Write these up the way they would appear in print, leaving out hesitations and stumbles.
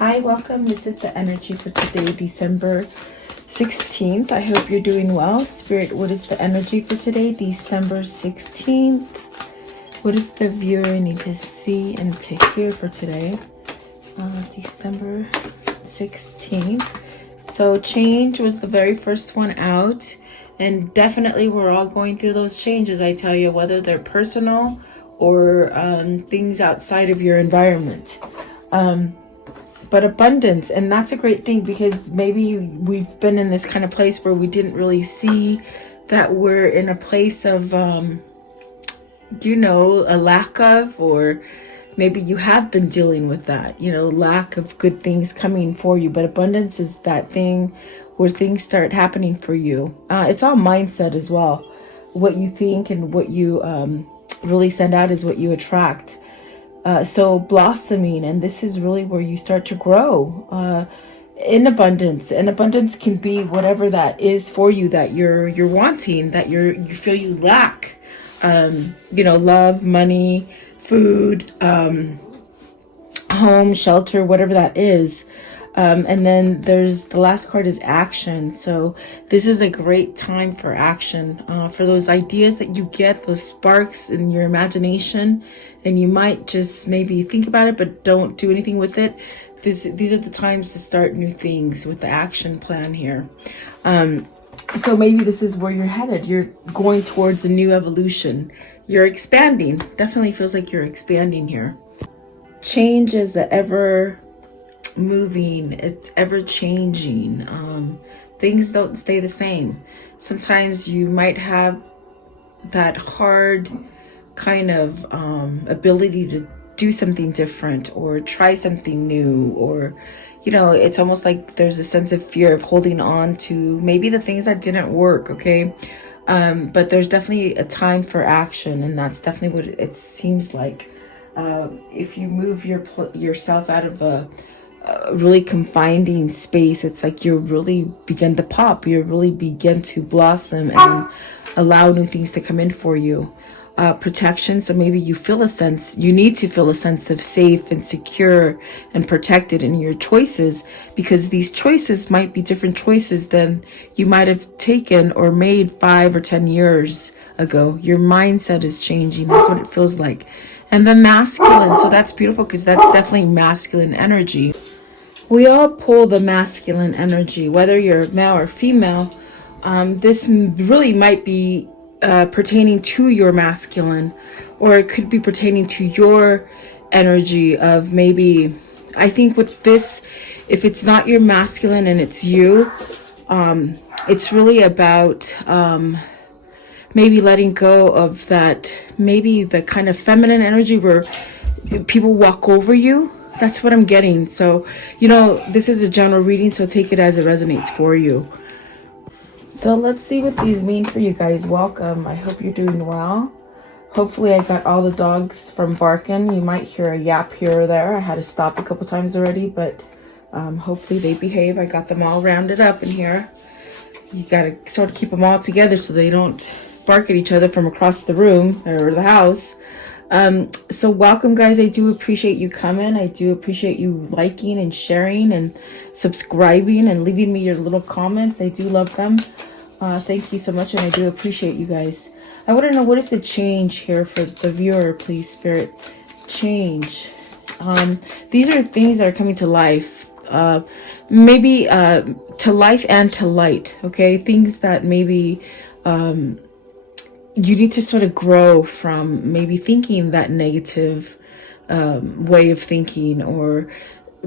Hi, welcome. This is the energy for today, December 16th. I hope you're doing well. Spirit, what is the energy for today, December 16th? What is the viewer need to see and to hear for today, December 16th? So change was the very first one out. And definitely we're all going through those changes, I tell you, whether they're personal or things outside of your environment. But abundance, and that's a great thing, because maybe we've been in this kind of place where we didn't really see that we're in a place of, a lack of, or maybe you have been dealing with that, lack of good things coming for you. But abundance is that thing where things start happening for you. It's all mindset as well. What you think and what you really send out is what you attract. So blossoming, and this is really where you start to grow in abundance. And abundance can be whatever that is for you that you're wanting, that you feel you lack. Love, money, food, home, shelter, whatever that is. And then there's the last card is action. So this is a great time for action, for those ideas that you get, those sparks in your imagination, and you might just maybe think about it, but don't do anything with it. These are the times to start new things with the action plan here. So maybe this is where you're headed. You're going towards a new evolution. You're expanding. Definitely feels like you're expanding here. Change is ever moving, it's ever changing. Things don't stay the same. Sometimes you might have that hard kind of ability to do something different or try something new, or it's almost like there's a sense of fear of holding on to maybe the things that didn't work. Okay, but there's definitely a time for action, and that's definitely what it seems like. If you move yourself out of a really confining space, it's like you really begin to pop, you really begin to blossom and allow new things to come in for you. Protection, so maybe you need to feel a sense of safe and secure and protected in your choices, because these choices might be different choices than you might have taken or made 5 or 10 years ago. Your mindset is changing. That's what it feels like. And the masculine, so that's beautiful, because that's definitely masculine energy. We all pull the masculine energy, whether you're male or female. This really might be pertaining to your masculine, or it could be pertaining to your energy of maybe, I think with this, if it's not your masculine and it's you, it's really about maybe letting go of that, maybe the kind of feminine energy where people walk over you. That's what I'm getting. So, this is a general reading, so take it as it resonates for you. So let's see what these mean for you guys. Welcome. I hope you're doing well. Hopefully I got all the dogs from barking. You might hear a yap here or there. I had to stop a couple times already, but hopefully they behave. I got them all rounded up in here. You got to sort of keep them all together so they don't bark at each other from across the room or the house. So welcome, guys. I do appreciate you coming. I do appreciate you liking and sharing and subscribing and leaving me your little comments. I do love them. Thank you so much, and I do appreciate you guys. I want to know, what is the change here for the viewer, please, Spirit? Change. These are things that are coming to life. Maybe to life and to light. Okay, things that maybe you need to sort of grow from, maybe thinking that negative way of thinking, or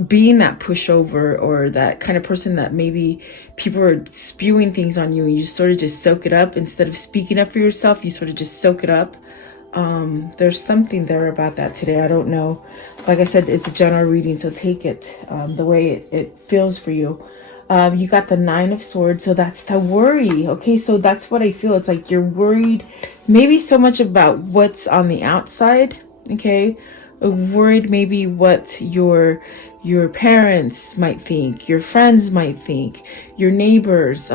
being that pushover, or that kind of person that maybe people are spewing things on you and you sort of just soak it up. Instead of speaking up for yourself, you sort of just soak it up. There's something there about that today. I don't know. Like I said, it's a general reading, so take it the way it feels for you. You got the 9 of Swords, so that's the worry. Okay, so that's what I feel. It's like you're worried maybe so much about what's on the outside. Okay, worried maybe what your parents might think, your friends might think, your neighbors.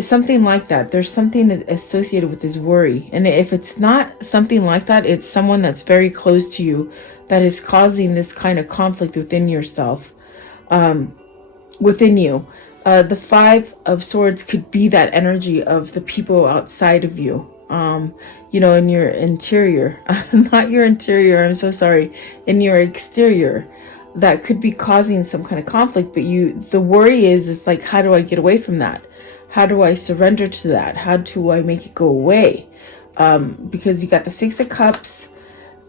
something like that. There's something associated with this worry. And if it's not something like that, it's someone that's very close to you that is causing this kind of conflict within yourself, within you. The Five of Swords could be that energy of the people outside of you, in your interior, not your interior, I'm so sorry, in your exterior, that could be causing some kind of conflict. But the worry is like, how do I get away from that? How do I surrender to that? How do I make it go away? Because you got the Six of Cups,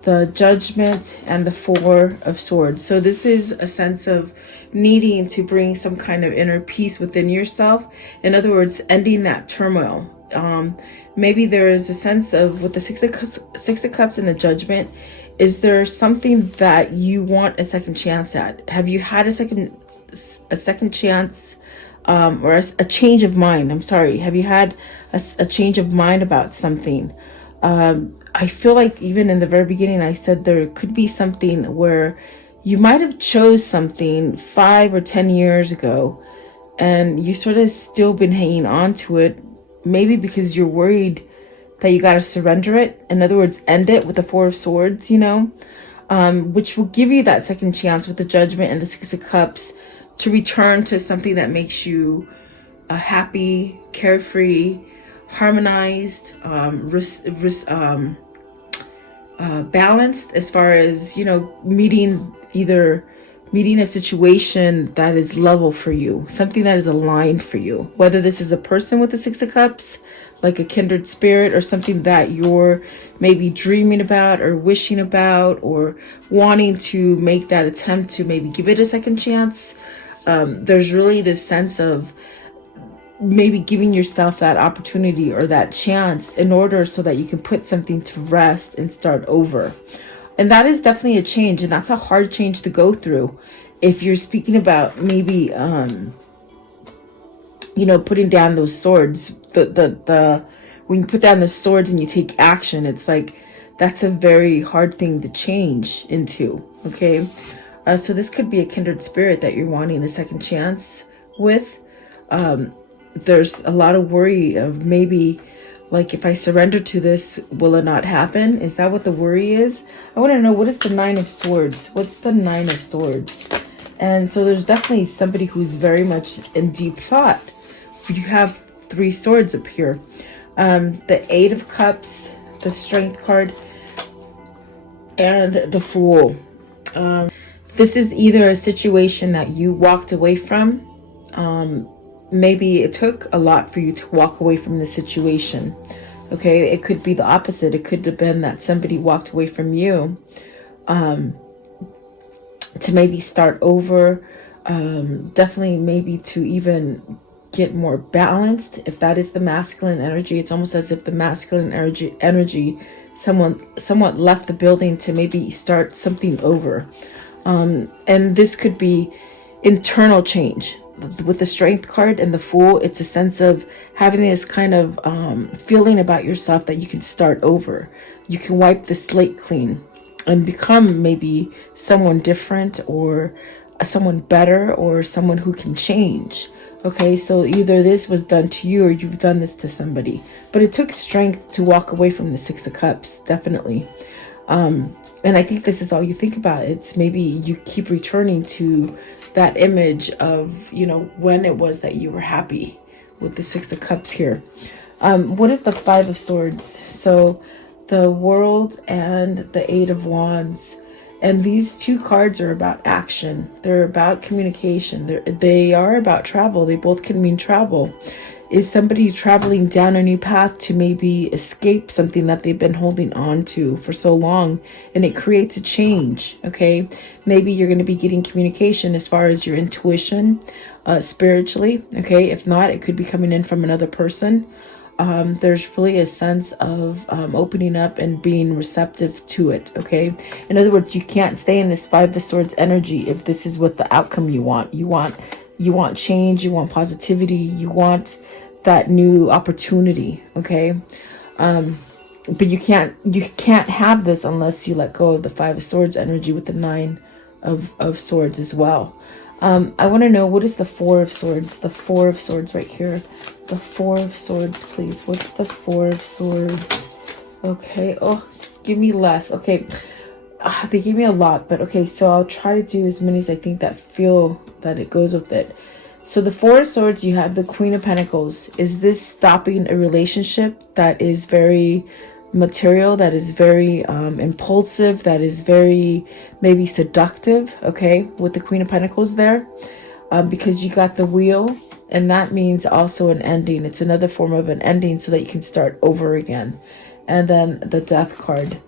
the Judgment, and the Four of Swords. So this is a sense of needing to bring some kind of inner peace within yourself. In other words, ending that turmoil. Maybe there is a sense of, with the Six of Cups and the Judgment, is there something that you want a second chance at? Have you had a second chance, or a change of mind? I'm sorry. Have you had a change of mind about something? I feel like even in the very beginning, I said there could be something where you might have chose something 5 or 10 years ago, and you sort of still been hanging on to it, maybe because you're worried that you got to surrender it. In other words, end it with the Four of Swords, which will give you that second chance with the Judgment and the Six of Cups to return to something that makes you happy, carefree, harmonized, balanced, as far as, meeting a situation that is level for you, something that is aligned for you, whether this is a person with the Six of Cups, like a kindred spirit, or something that you're maybe dreaming about or wishing about, or wanting to make that attempt to maybe give it a second chance. There's really this sense of maybe giving yourself that opportunity or that chance in order so that you can put something to rest and start over. And that is definitely a change, and that's a hard change to go through. If you're speaking about maybe, putting down those swords, when you put down the swords and you take action, it's like, that's a very hard thing to change into, okay? So this could be a kindred spirit that you're wanting a second chance with. There's a lot of worry of maybe, like, if I surrender to this, will it not happen? Is that what the worry is? I want to know, what is the Nine of Swords? What's the Nine of Swords? And so there's definitely somebody who's very much in deep thought. You have 3 swords up here. The Eight of Cups, the Strength card, and the Fool. This is either a situation that you walked away from. Maybe it took a lot for you to walk away from the situation. Okay, it could be the opposite. It could have been that somebody walked away from you to maybe start over. Definitely maybe to even get more balanced. If that is the masculine energy, it's almost as if the masculine energy somewhat left the building to maybe start something over. And this could be internal change. With the Strength card and the Fool, it's a sense of having this kind of feeling about yourself that you can start over. You can wipe the slate clean and become maybe someone different, or someone better, or someone who can change. Okay, so either this was done to you or you've done this to somebody. But it took strength to walk away from the Six of Cups, definitely. And I think this is all you think about. It's maybe you keep returning to that image of, when it was that you were happy with the Six of Cups here. What is the Five of Swords? So the World and the Eight of Wands. And these 2 cards are about action. They're about communication. They are about travel. They both can mean travel. Is somebody traveling down a new path to maybe escape something that they've been holding on to for so long, and it creates a change, okay? Maybe you're going to be getting communication as far as your intuition, spiritually, okay? If not, it could be coming in from another person. There's really a sense of opening up and being receptive to it, okay? In other words, you can't stay in this Five of Swords energy if this is what the outcome you want. You want change, you want positivity, you want that new opportunity, okay? But you can't have this unless you let go of the Five of Swords energy with the Nine of Swords as well. I want to know, what is the Four of Swords? The Four of Swords right here. The Four of Swords, please. What's the Four of Swords? Okay. Oh, give me less. Okay. They gave me a lot, but okay. So I'll try to do as many as I think that feel that it goes with it. So the Four of Swords, you have the Queen of Pentacles. Is this stopping a relationship that is very material, that is very impulsive, that is very maybe seductive, okay, with the Queen of Pentacles there? Because you got the Wheel, and that means also an ending. It's another form of an ending so that you can start over again. And then the Death card.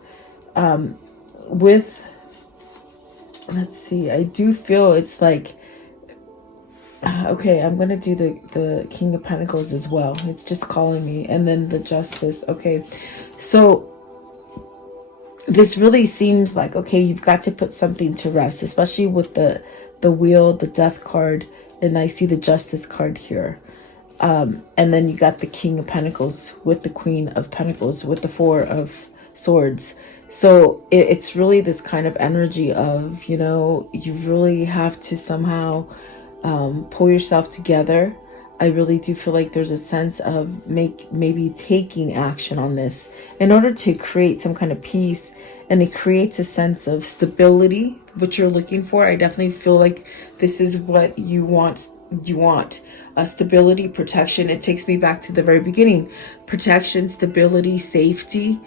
With, let's see, I do feel it's like, okay, I'm going to do the King of Pentacles as well. It's just calling me. And then the Justice. Okay, so this really seems like, okay, you've got to put something to rest, especially with the Wheel, the Death card, and I see the Justice card here. And then you got the King of Pentacles with the Queen of Pentacles with the Four of Swords. So it's really this kind of energy of, you know, you really have to somehow pull yourself together. I really do feel like there's a sense of maybe taking action on this in order to create some kind of peace, and it creates a sense of stability, what you're looking for. I definitely feel like this is what you want. You want stability, protection. It takes me back to the very beginning: protection, stability, safety.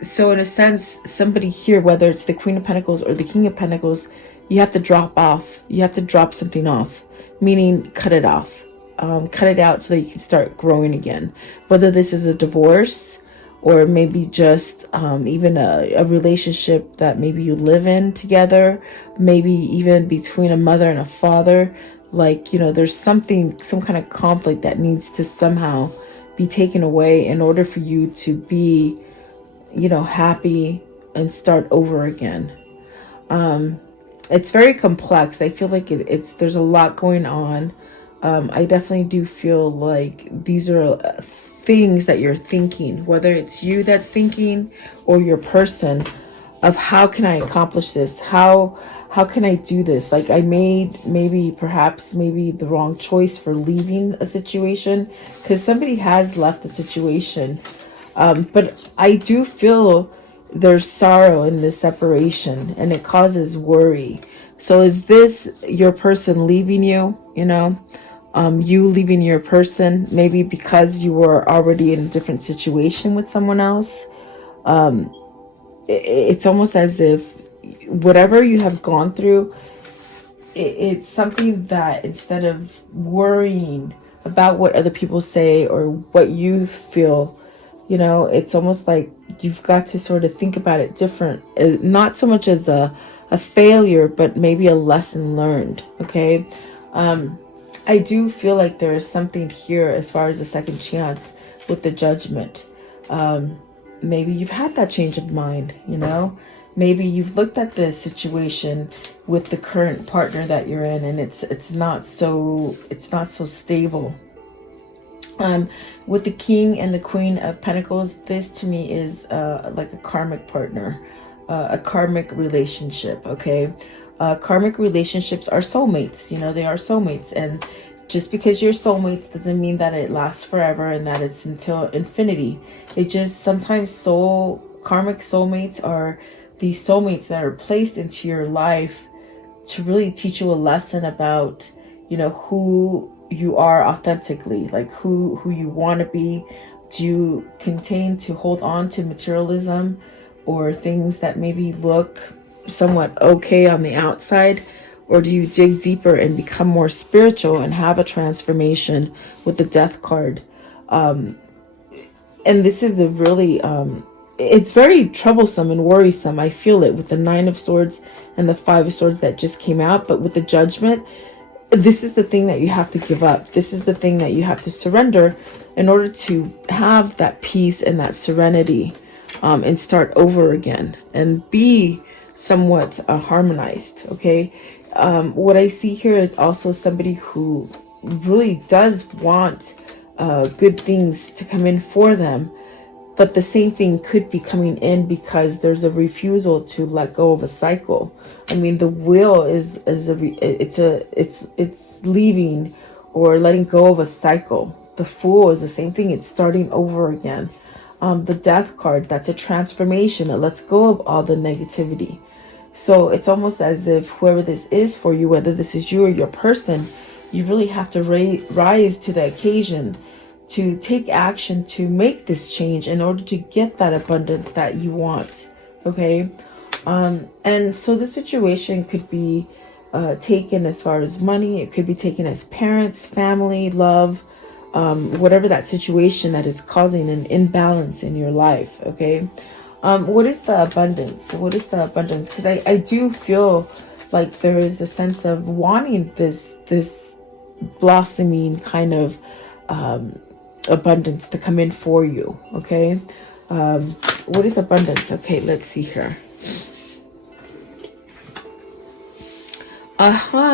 So in a sense, somebody here, whether it's the Queen of Pentacles or the King of Pentacles, you have to drop off. You have to drop something off, meaning cut it off. Cut it out so that you can start growing again. Whether this is a divorce or maybe just even a relationship that maybe you live in together, maybe even between a mother and a father. Like, you know, there's some kind of conflict that needs to somehow be taken away in order for you to be, you know, happy and start over again. It's very complex. I feel like there's a lot going on. I definitely do feel like these are things that you're thinking, whether it's you that's thinking or your person, of how can I accomplish this? How can I do this? Like, I made perhaps the wrong choice for leaving a situation, because somebody has left a situation. But I do feel there's sorrow in this separation, and it causes worry. So is this your person leaving you, you know, you leaving your person, maybe because you were already in a different situation with someone else? It's almost as if whatever you have gone through, it's something that instead of worrying about what other people say or what you feel, you know, it's almost like you've got to sort of think about it different. Not so much as a failure, but maybe a lesson learned. Okay. I do feel like there is something here as far as the second chance with the Judgment. Maybe you've had that change of mind, you know. Maybe you've looked at the situation with the current partner that you're in, and it's not so stable. With the King and the Queen of Pentacles, this to me is like a karmic partner, a karmic relationship. Okay, karmic relationships are soulmates. You know, they are soulmates, and just because you're soulmates doesn't mean that it lasts forever and that it's until infinity. It just sometimes karmic soulmates are these soulmates that are placed into your life to really teach you a lesson about, you know, who you are authentically, like who you want to be. Do you continue to hold on to materialism or things that maybe look somewhat okay on the outside, or do you dig deeper and become more spiritual and have a transformation with the Death card? And this is a really it's very troublesome and worrisome. I feel it with the Nine of Swords and the Five of Swords that just came out. But with the Judgment, this is the thing that you have to give up. This is the thing that you have to surrender in order to have that peace and that serenity, and start over again and be somewhat harmonized. Okay. What I see here is also somebody who really does want good things to come in for them, But the same thing could be coming in because there's a refusal to let go of a cycle. I mean, the wheel it's leaving or letting go of a cycle. The Fool is the same thing. It's starting over again. The Death card, that's a transformation. It lets go of all the negativity. So it's almost as if whoever this is for you, whether this is you or your person, you really have to rise to the occasion, to take action to make this change in order to get that abundance that you want. Okay. And so the situation could be taken as far as money. It could be taken as parents, family, love, whatever that situation that is causing an imbalance in your life. Okay. What is the abundance? What is the abundance? Because I do feel like there is a sense of wanting this blossoming kind of abundance to come in for you. Okay. What is abundance? Okay, let's see here.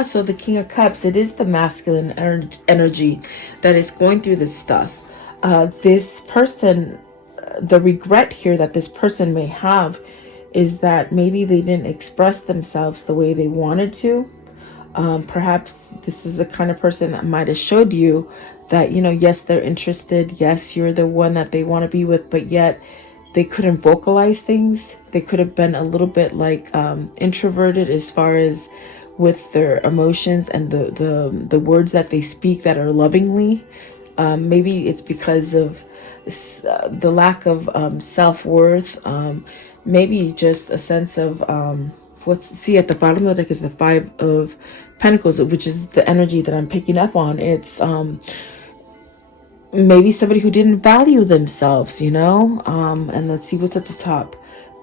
So the King of Cups, it is the masculine energy that is going through this stuff. This person, the regret here that this person may have is that maybe they didn't express themselves the way they wanted to. Perhaps this is the kind of person that might have showed you that, you know, yes, they're interested. Yes, you're the one that they want to be with, but yet they couldn't vocalize things. They could have been a little bit like introverted as far as with their emotions and the words that they speak that are lovingly. Maybe it's because of the lack of self-worth. Maybe just a sense of see at the bottom of the deck is the Five of Pentacles, which is the energy that I'm picking up on. It's maybe somebody who didn't value themselves, you know. And let's see what's at the top.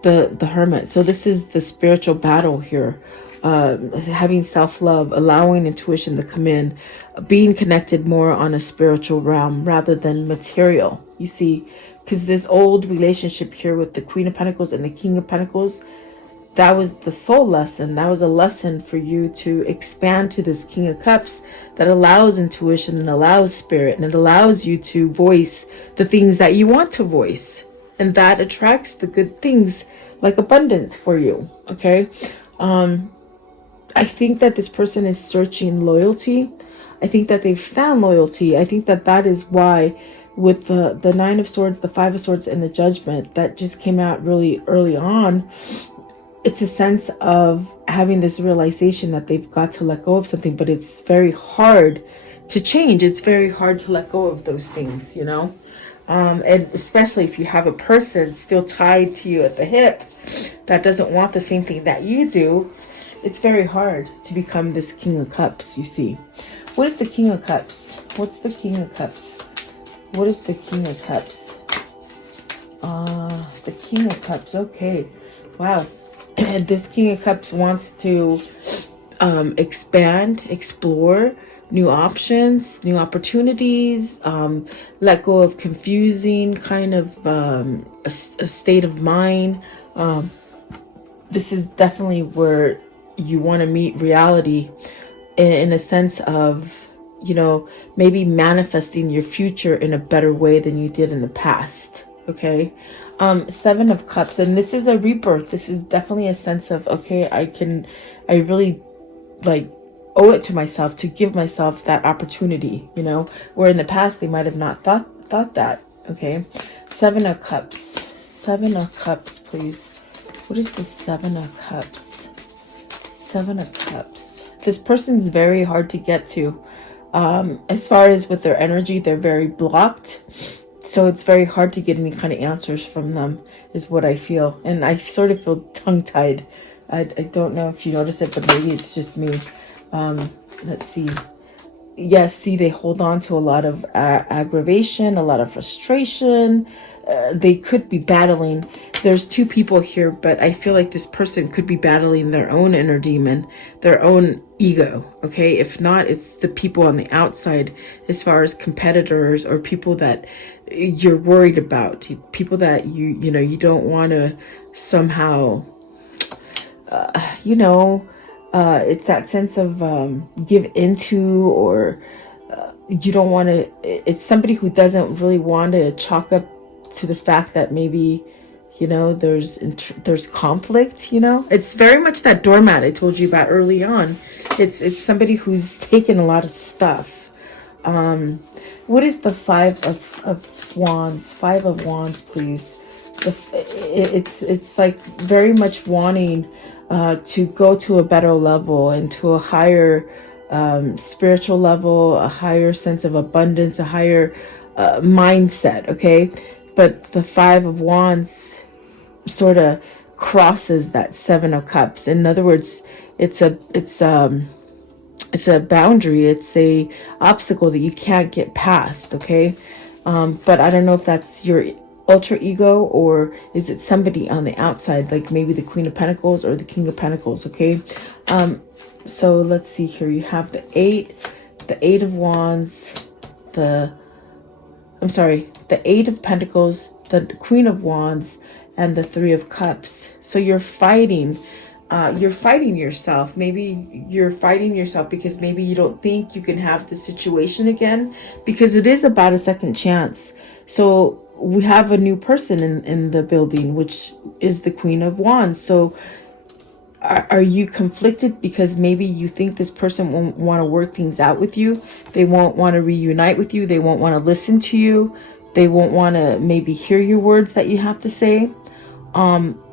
The Hermit. So this is the spiritual battle here. Having self-love, allowing intuition to come in, being connected more on a spiritual realm rather than material. You see, because this old relationship here with the Queen of Pentacles and the King of Pentacles, that was the soul lesson. That was a lesson for you to expand to this King of Cups that allows intuition and allows spirit, and it allows you to voice the things that you want to voice. And that attracts the good things like abundance for you. Okay. I think that this person is searching loyalty. I think that they've found loyalty. I think that that is why with the Nine of Swords, the Five of Swords, and the Judgment that just came out really early on, it's a sense of having this realization that they've got to let go of something, but it's very hard to change. It's very hard to let go of those things, you know? And especially if you have a person still tied to you at the hip that doesn't want the same thing that you do, it's very hard to become this King of Cups, you see. What is the King of Cups? What's the King of Cups? What is the King of Cups? The King of Cups, okay. Wow. And this King of Cups wants to expand, explore new options, new opportunities, let go of confusing kind of a state of mind. This is definitely where you want to meet reality in a sense of, you know, maybe manifesting your future in a better way than you did in the past. Okay. Seven of Cups, and this is a rebirth. This is definitely a sense of, okay, I really like owe it to myself to give myself that opportunity, you know, where in the past they might have not thought that. Okay. Seven of Cups. Seven of Cups, please. What is the Seven of Cups? Seven of Cups. This person's very hard to get to. As far as with their energy, they're very blocked. So it's very hard to get any kind of answers from them, is what I feel. And I sort of feel tongue-tied. I don't know if you notice it, but maybe it's just me. Let's see. Yes, see, they hold on to a lot of aggravation, a lot of frustration. They could be battling. There's two people here, but I feel like this person could be battling their own inner demon, their own ego. Okay. If not, it's the people on the outside, as far as competitors or people that you're worried about, people that you don't want to somehow, it's that sense of give into, or you don't want to, it's somebody who doesn't really want to chalk up to the fact that maybe, you know, there's conflict, you know. It's very much that doormat I told you about early on. It's somebody who's taken a lot of stuff. What is the Five of Wands? Five of Wands, please. It's like very much wanting to go to a better level and to a higher spiritual level, a higher sense of abundance, a higher mindset, okay? But the Five of Wands sort of crosses that Seven of Cups. In other words, it's a boundary, it's a obstacle that you can't get past, okay? But I don't know if that's your ultra ego, or is it somebody on the outside, like maybe the Queen of Pentacles or the King of Pentacles, okay? So let's see here. You have the Eight of Wands, the Eight of Pentacles, the Queen of Wands, and the Three of Cups. So you're fighting yourself. Maybe you're fighting yourself because maybe you don't think you can have the situation again, because it is about a second chance. So we have a new person in the building, which is the Queen of Wands. So are you conflicted because maybe you think this person won't want to work things out with you? They won't want to reunite with you. They won't want to listen to you. They won't want to maybe hear your words that you have to say.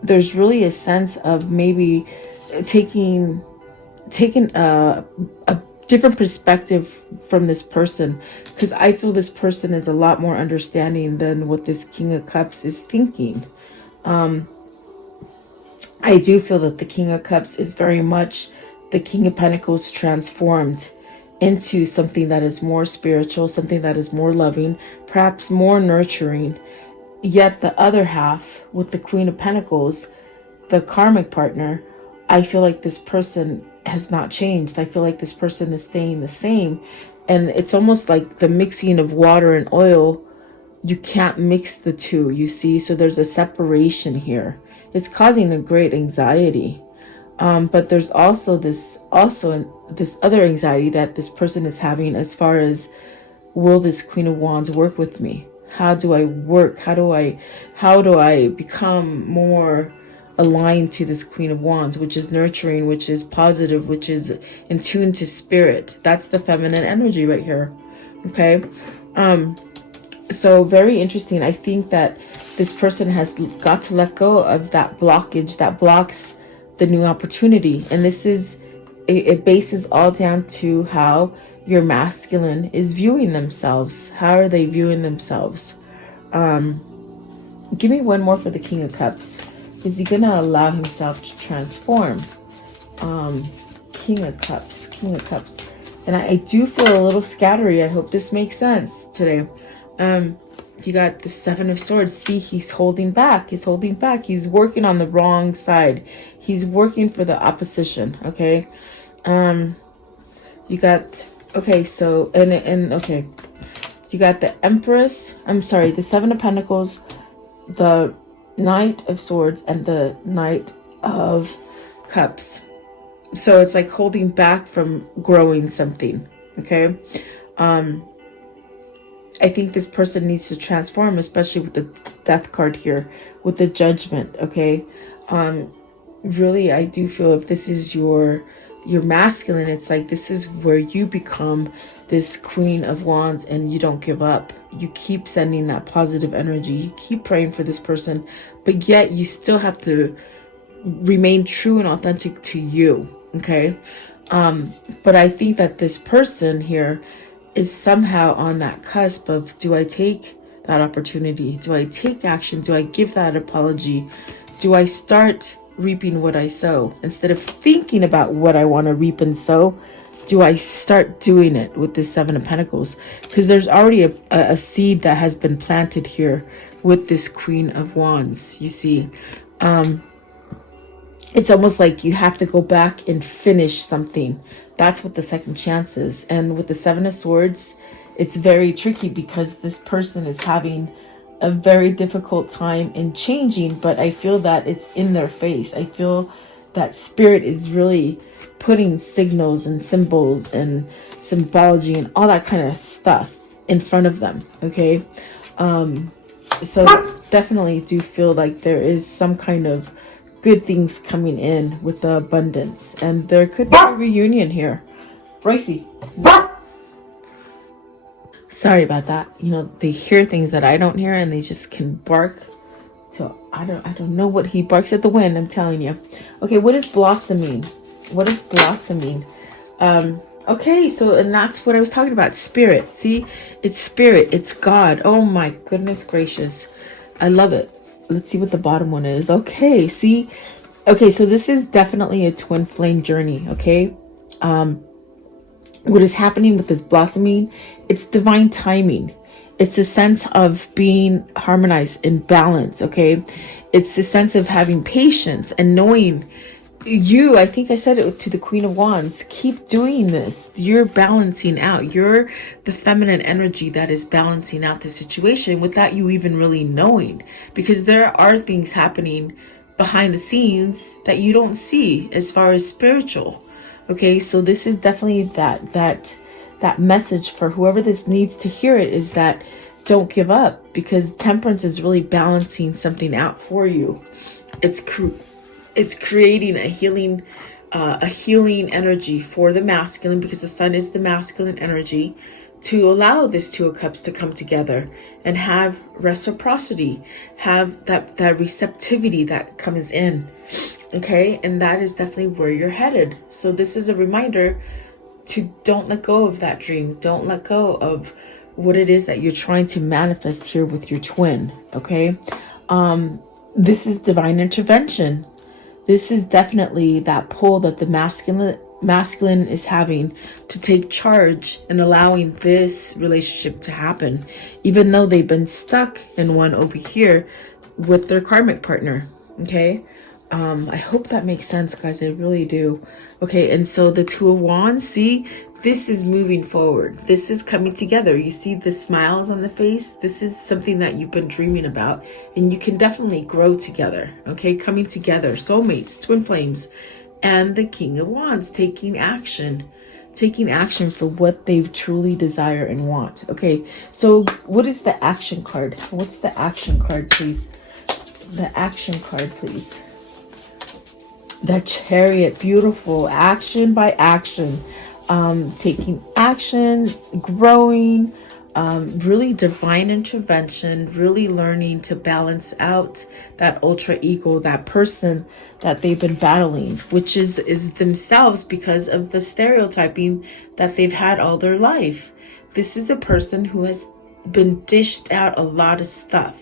There's really a sense of maybe taking a different perspective from this person, because I feel this person is a lot more understanding than what this King of Cups is thinking. I do feel that the King of Cups is very much the King of Pentacles transformed into something that is more spiritual, something that is more loving, perhaps more nurturing. Yet the other half, with the Queen of Pentacles, the karmic partner, I feel like this person has not changed. I feel like this person is staying the same. And it's almost like the mixing of water and oil. You can't mix the two, you see? So there's a separation here. It's causing a great anxiety. But there's also this other anxiety that this person is having as far as, will this Queen of Wands work with me? How do I work? How do I become more aligned to this Queen of Wands, which is nurturing, which is positive, which is in tune to spirit? That's the feminine energy right here. Okay. So very interesting. I think that this person has got to let go of that blockage that blocks the new opportunity. And this is, it bases all down to how your masculine is viewing themselves. How are they viewing themselves? Give me one more for the King of Cups. Is he going to allow himself to transform? King of Cups. And I do feel a little scattery. I hope this makes sense today. You got the Seven of Swords. See, he's holding back. He's working on the wrong side. He's working for the opposition. Okay. You got, okay, so, okay. You got the Empress. The Seven of Pentacles, the Knight of Swords, and the Knight of Cups. So it's like holding back from growing something. Okay. I think this person needs to transform, especially with the Death card here, with the Judgment, okay? Really, I do feel if this is your masculine, it's like this is where you become this Queen of Wands and you don't give up. You keep sending that positive energy. You keep praying for this person, but yet you still have to remain true and authentic to you, okay? But I think that this person here is somehow on that cusp of, do I take that opportunity? Do I take action? Do I give that apology? Do I start reaping what I sow? Instead of thinking about what I want to reap and sow, do I start doing it with this Seven of Pentacles? Because there's already a seed that has been planted here with this Queen of Wands, you see. It's almost like you have to go back and finish something. That's what the second chance is. And with the Seven of Swords, it's very tricky because this person is having a very difficult time in changing, but I feel that it's in their face. I feel that spirit is really putting signals and symbols and symbology and all that kind of stuff in front of them, okay? So definitely do feel like there is some kind of good things coming in with the abundance, and there could be a reunion here. Roycey, sorry about that. You know, they hear things that I don't hear, and they just can bark. So I don't know what he barks at the wind. I'm telling you. Okay, what is blossoming? What is blossoming? Okay, so, and that's what I was talking about. Spirit. See, it's spirit. It's God. Oh my goodness gracious. I love it. Let's see what the bottom one is. Okay, see. Okay, so this is definitely a twin flame journey. Okay. What is happening with this blossoming? It's divine timing. It's a sense of being harmonized in balance. Okay. It's a sense of having patience and knowing you, I think I said it to the Queen of Wands, keep doing this. You're balancing out. You're the feminine energy that is balancing out the situation without you even really knowing, because there are things happening behind the scenes that you don't see as far as spiritual. Okay, so this is definitely that message for whoever this needs to hear it, is that don't give up, because temperance is really balancing something out for you. It's creating a healing energy for the masculine, because the sun is the masculine energy, to allow this Two of Cups to come together and have reciprocity, have that receptivity that comes in. Okay, and that is definitely where you're headed. So this is a reminder to don't let go of that dream. Don't let go of what it is that you're trying to manifest here with your twin. Okay, this is divine intervention. This is definitely that pull that the masculine is having to take charge and allowing this relationship to happen, even though they've been stuck in one over here with their karmic partner. Okay. I hope that makes sense, guys. I really do. Okay. And so the Two of Wands, see, this is moving forward. This is coming together. You see the smiles on the face. This is something that you've been dreaming about, and you can definitely grow together. Okay. Coming together, soulmates, twin flames, and the King of Wands taking action for what they truly desire and want. Okay. So what is the action card? What's the action card, please? The action card, please. The Chariot. Beautiful. Action by action. Taking action, growing, really divine intervention, really learning to balance out that ultra ego, that person that they've been battling, which is themselves, because of the stereotyping that they've had all their life. This is a person who has been dished out a lot of stuff,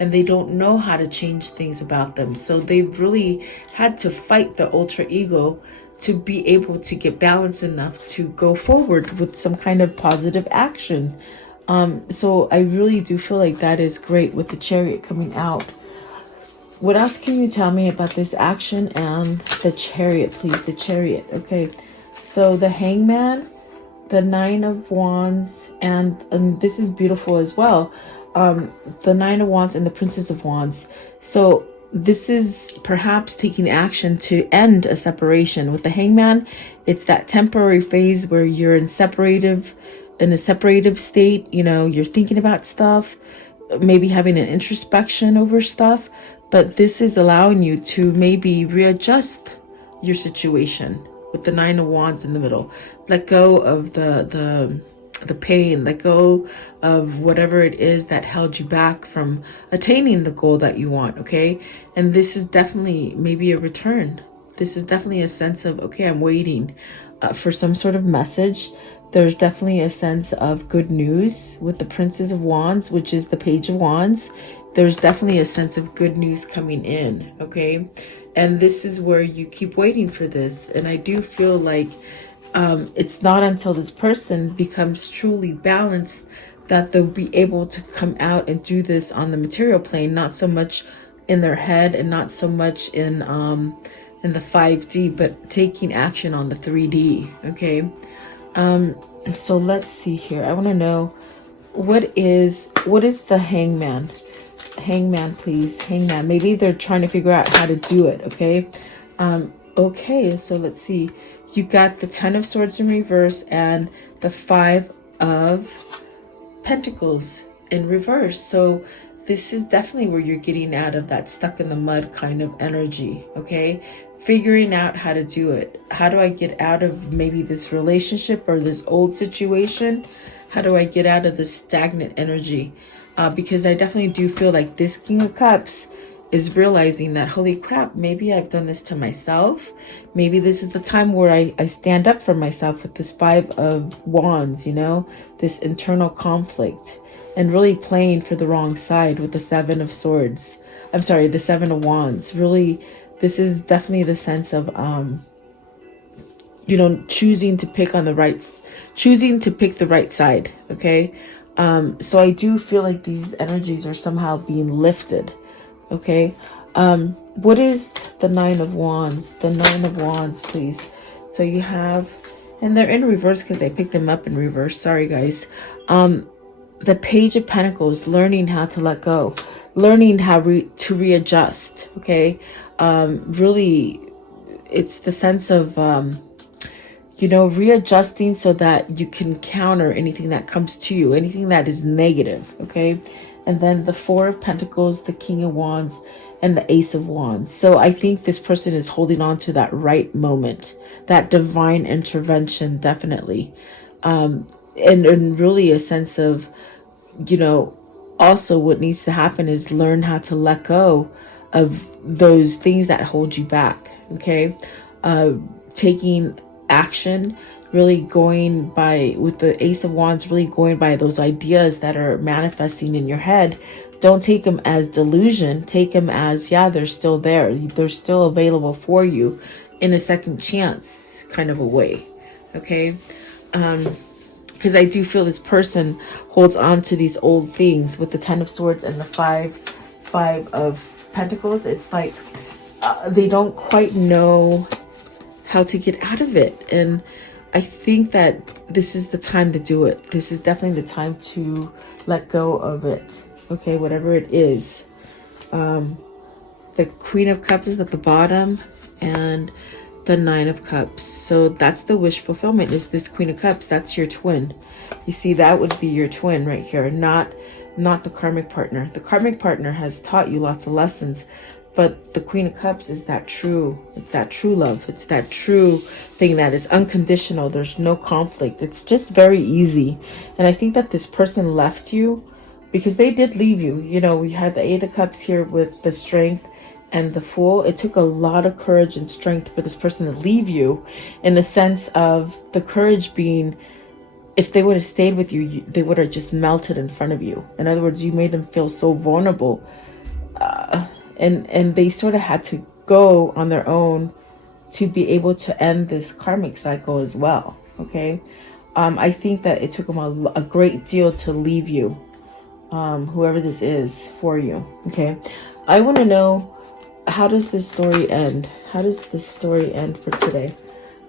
and they don't know how to change things about them. So they've really had to fight the ultra ego to be able to get balance enough to go forward with some kind of positive action. So I really do feel like that is great with the Chariot coming out. What else can you tell me about this action and the Chariot, please? The Chariot. Okay. So the Hangman, the Nine of Wands, and this is beautiful as well. The Nine of Wands and the Princess of Wands. So this is perhaps taking action to end a separation. With the Hangman, it's that temporary phase where you're in a separative state. You know, you're thinking about stuff, maybe having an introspection over stuff, but this is allowing you to maybe readjust your situation with the Nine of Wands in the middle. Let go of the pain, let go of whatever it is that held you back from attaining the goal that you want. Okay. And this is definitely maybe a return. This is definitely a sense of, okay, I'm waiting for some sort of message. There's definitely a sense of good news with the Princess of Wands, which is the Page of Wands. There's definitely a sense of good news coming in. Okay. And this is where you keep waiting for this. And I do feel like it's not until this person becomes truly balanced that they'll be able to come out and do this on the material plane, not so much in their head and not so much in the 5D, but taking action on the 3D. Okay. So let's see here. I want to know what is the Hangman? Hangman, please. Hangman. Maybe they're trying to figure out how to do it. Okay. Okay. So let's see. You got the Ten of Swords in reverse and the Five of Pentacles in reverse. So this is definitely where you're getting out of that stuck in the mud kind of energy, okay? Figuring out how to do it. How do I get out of maybe this relationship or this old situation? How do I get out of this stagnant energy? Because I definitely do feel like this King of Cups is realizing that, holy crap, maybe I've done this to myself. Maybe this is the time where I stand up for myself with this Five of Wands, you know, this internal conflict, and really playing for the wrong side with the Seven of Swords. I'm sorry, the Seven of Wands. Really, this is definitely the sense of, you know, choosing to pick the right side, okay? So I do feel like these energies are somehow being lifted. Okay, what is the Nine of Wands? The Nine of Wands, please. So you have, and they're in reverse because I picked them up in reverse. Sorry, guys. The Page of Pentacles, learning how to let go, learning how to readjust. Okay, really, it's the sense of, you know, readjusting so that you can counter anything that comes to you, anything that is negative. Okay. And then the Four of Pentacles, the King of Wands, and the Ace of Wands. So I think this person is holding on to that right moment, that divine intervention, definitely. And really a sense of, you know, also what needs to happen is learn how to let go of those things that hold you back, okay? Taking action, really going by, with the Ace of Wands, really going by those ideas that are manifesting in your head. Don't take them as delusion. Take them as, yeah, they're still there. They're still available for you in a second chance kind of a way. Okay. Because I do feel this person holds on to these old things with the Ten of Swords and the five of Pentacles. It's like they don't quite know how to get out of it. And I think that this is the time to do it. This is definitely the time to let go of it. Okay, whatever it is. The Queen of Cups is at the bottom and the Nine of Cups. So that's the wish fulfillment, is this Queen of Cups. That's your twin. You see, that would be your twin right here, not the karmic partner. The karmic partner has taught you lots of lessons. But the Queen of Cups is that true, it's that true love. It's that true thing that is unconditional. There's no conflict. It's just very easy. And I think that this person left you because they did leave you. You know, we had the Eight of Cups here with the Strength and the Fool. It took a lot of courage and strength for this person to leave you, in the sense of the courage being, if they would have stayed with you, they would have just melted in front of you. In other words, you made them feel so vulnerable. And they sort of had to go on their own to be able to end this karmic cycle as well. Okay. I think that it took them a great deal to leave you, whoever this is for you. Okay. I want to know, how does this story end? How does this story end for today?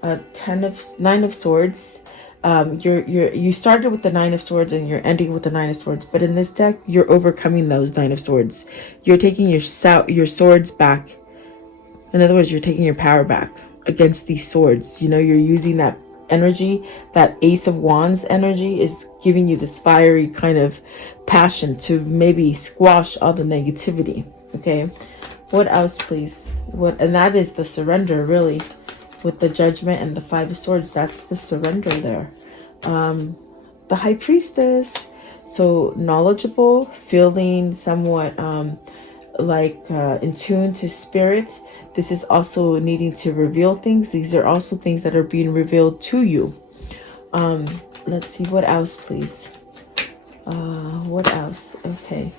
Nine of Swords. You started with the Nine of Swords and you're ending with the Nine of Swords, but in this deck you're overcoming those Nine of Swords. You're taking your swords back. In other words, you're taking your power back against these swords. You know, you're using that energy, that Ace of Wands energy is giving you this fiery kind of passion to maybe squash all the negativity. Okay, what else, please? And that is the surrender, really. With the Judgment and the Five of Swords, that's the surrender there. The High Priestess, so knowledgeable, feeling somewhat in tune to spirit. This is also needing to reveal things. These are also things that are being revealed to you. Let's see, what else, please? What else? Okay,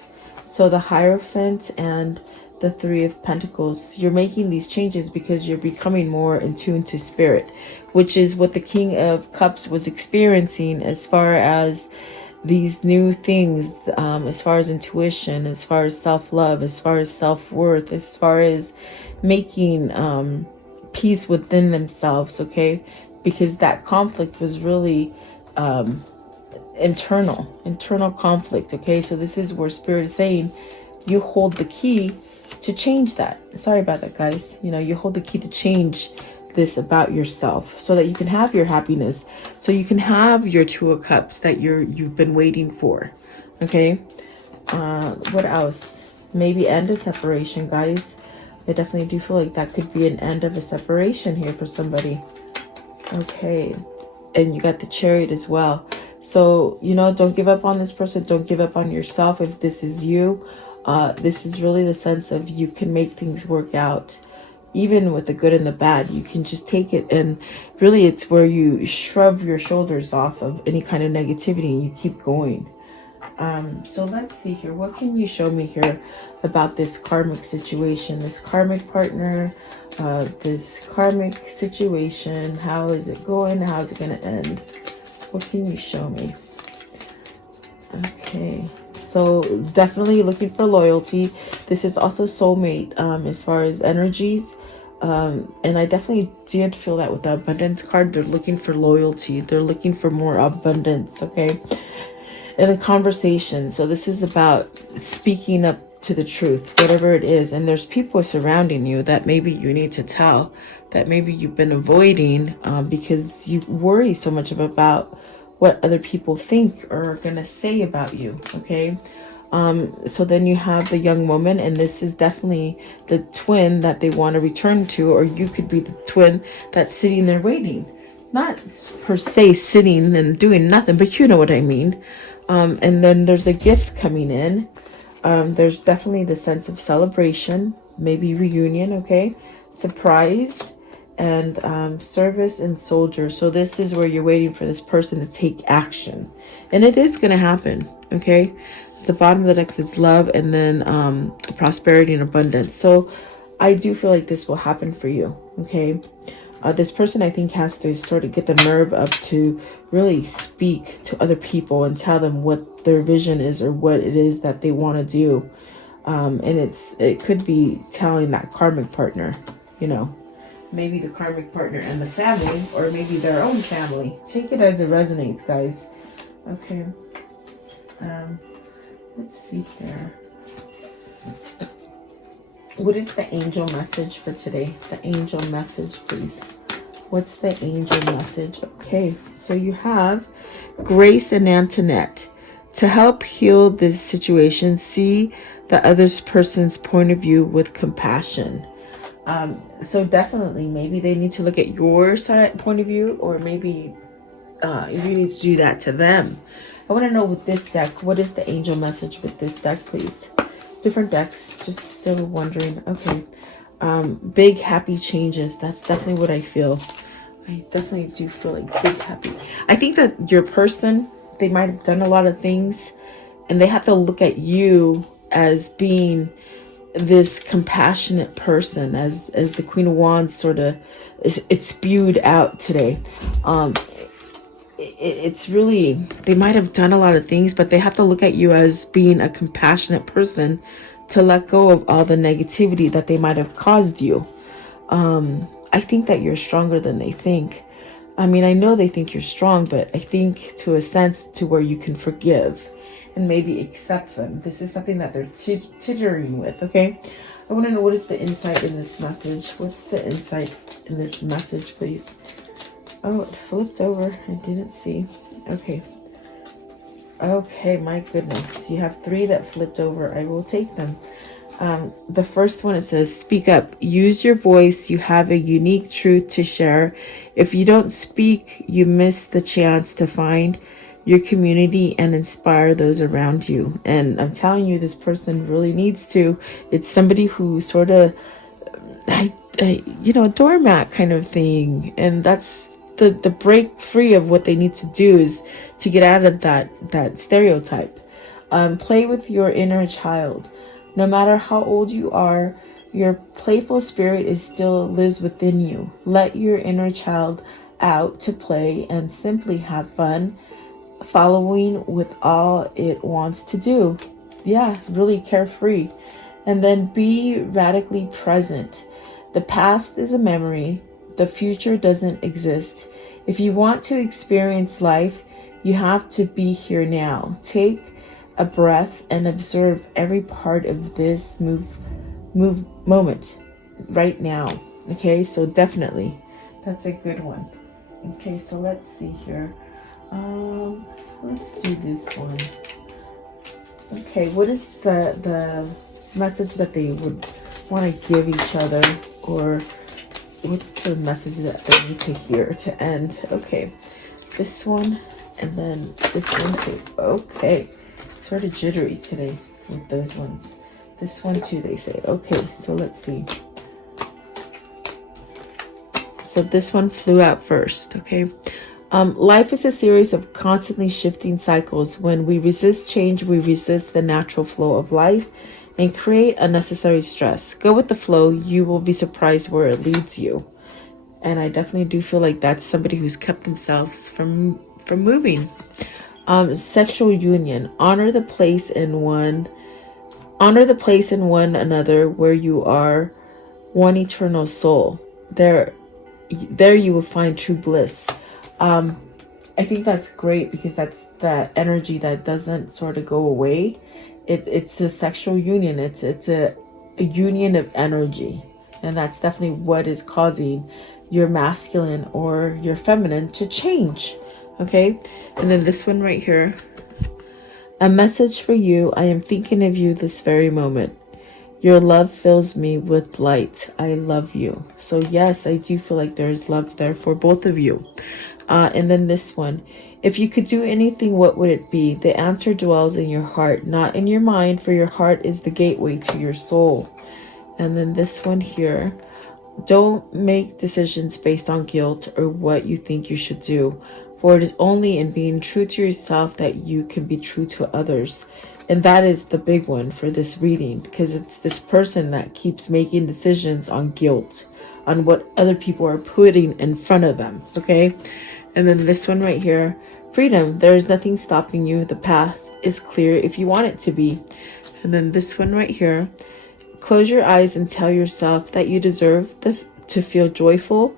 so the Hierophant and the Three of Pentacles. You're making these changes because you're becoming more in tune to spirit, which is what the King of Cups was experiencing as far as these new things, as far as intuition, as far as self-love, as far as self-worth, as far as making peace within themselves. Okay, because that conflict was really internal conflict. Okay, so this is where spirit is saying you hold the key to change that. Sorry about that, guys. You know, you hold the key to change this about yourself so that you can have your happiness, so you can have your Two of Cups that you've been waiting for. Okay, What else? Maybe end a separation, guys. I definitely do feel like that could be an end of a separation here for somebody. Okay. And you got the Chariot as well. So, you know, don't give up on this person. Don't give up on yourself if this is you. This is really the sense of you can make things work out. Even with the good and the bad, you can just take it, and really it's where you shrug your shoulders off of any kind of negativity and you keep going. So let's see here. What can you show me here about this karmic situation, this karmic partner, this karmic situation? How is it going? How's it going to end? What can you show me? Okay. So definitely looking for loyalty. This is also soulmate as far as energies. And I definitely did feel that with the abundance card. They're looking for loyalty. They're looking for more abundance, okay? In the conversation. So this is about speaking up to the truth, whatever it is. And there's people surrounding you that maybe you need to tell, that maybe you've been avoiding because you worry so much about what other people think or are going to say about you, okay? So then you have the young woman, and this is definitely the twin that they want to return to, or you could be the twin that's sitting there waiting. Not per se sitting and doing nothing, but you know what I mean. And then there's a gift coming in. There's definitely the sense of celebration, maybe reunion, okay? Surprise, and service and soldier. So this is where you're waiting for this person to take action. And it is going to happen, okay? The bottom of the deck is love, and then prosperity and abundance. So I do feel like this will happen for you, okay? This person, I think, has to sort of get the nerve up to really speak to other people and tell them what their vision is or what it is that they want to do. And it could be telling that karmic partner, you know, maybe the karmic partner and the family, or maybe their own family. Take it as it resonates, guys. Okay. Let's see here. What is the angel message for today? The angel message, please. What's the angel message? Okay, so you have Grace and Antoinette. To help heal this situation, see the other person's point of view with compassion. So definitely, maybe they need to look at your point of view, or maybe you need to do that to them. I want to know with this deck, what is the angel message with this deck, please? Different decks, just still wondering. Okay. Big happy changes. That's definitely what I feel. I definitely do feel like big happy. I think that your person, they might have done a lot of things, and they have to look at you as being this compassionate person, as the Queen of Wands sort of it's spewed out today. It's really, they might have done a lot of things, but they have to look at you as being a compassionate person to let go of all the negativity that they might have caused you. I think that you're stronger than they think. I mean, I know they think you're strong, but I think to a sense to where you can forgive and maybe accept them. This is something that they're tittering with, okay? I want to know, what is the insight in this message? What's the insight in this message, please? Oh, it flipped over. I didn't see. Okay. Okay, my goodness. You have 3 that flipped over. I will take them. The first one, it says, speak up. Use your voice. You have a unique truth to share. If you don't speak, you miss the chance to find your community and inspire those around you. And I'm telling you, this person really needs to. It's somebody who sort of, you know, a doormat kind of thing. And that's the break free of what they need to do, is to get out of that stereotype. Play with your inner child. No matter how old you are, your playful spirit still lives within you. Let your inner child out to play and simply have fun, following with all it wants to do. Yeah, really carefree. And then be radically present. The past is a memory. The future doesn't exist. If you want to experience life, you have to be here now. Take a breath and observe every part of this moment right now. Okay, so definitely that's a good one. Okay, so let's see here. Let's do this one. Okay, what is the message that they would want to give each other, or what's the message that they need to hear to end? Okay, this one and then this one too. Okay, sort of jittery today with those ones. This one too, they say. Okay, so let's see. So this one flew out first, okay? Life is a series of constantly shifting cycles. When we resist change, we resist the natural flow of life and create unnecessary stress. Go with the flow. You will be surprised where it leads you. And I definitely do feel like that's somebody who's kept themselves from moving. Sexual union. Honor the place in one another where you are one eternal soul. There you will find true bliss. I think that's great because that's that energy that doesn't sort of go away. It's a sexual union. It's a union of energy, and that's definitely what is causing your masculine or your feminine to change. Okay, and then this one right here. A message for you. I am thinking of you this very moment. Your love fills me with light. I love you. So yes, I do feel like there is love there for both of you. And then this one. If you could do anything, what would it be? The answer dwells in your heart, not in your mind, for your heart is the gateway to your soul. And then this one here. Don't make decisions based on guilt or what you think you should do, for it is only in being true to yourself that you can be true to others. And that is the big one for this reading, because it's this person that keeps making decisions on guilt, on what other people are putting in front of them. Okay. And then this one right here, freedom. There is nothing stopping you. The path is clear if you want it to be. And then this one right here, close your eyes and tell yourself that you deserve to feel joyful.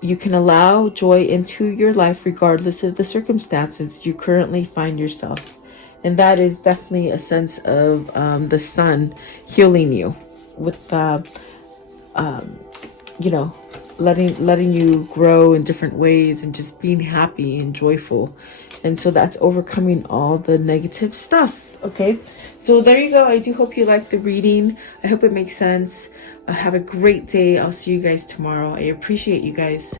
You can allow joy into your life regardless of the circumstances you currently find yourself. And that is definitely a sense of the sun healing you with, letting you grow in different ways and just being happy and joyful. And so that's overcoming all the negative stuff. Okay, so there you go. I do hope you like the reading. I hope it makes sense. Have a great day. I'll see you guys tomorrow. I appreciate you guys.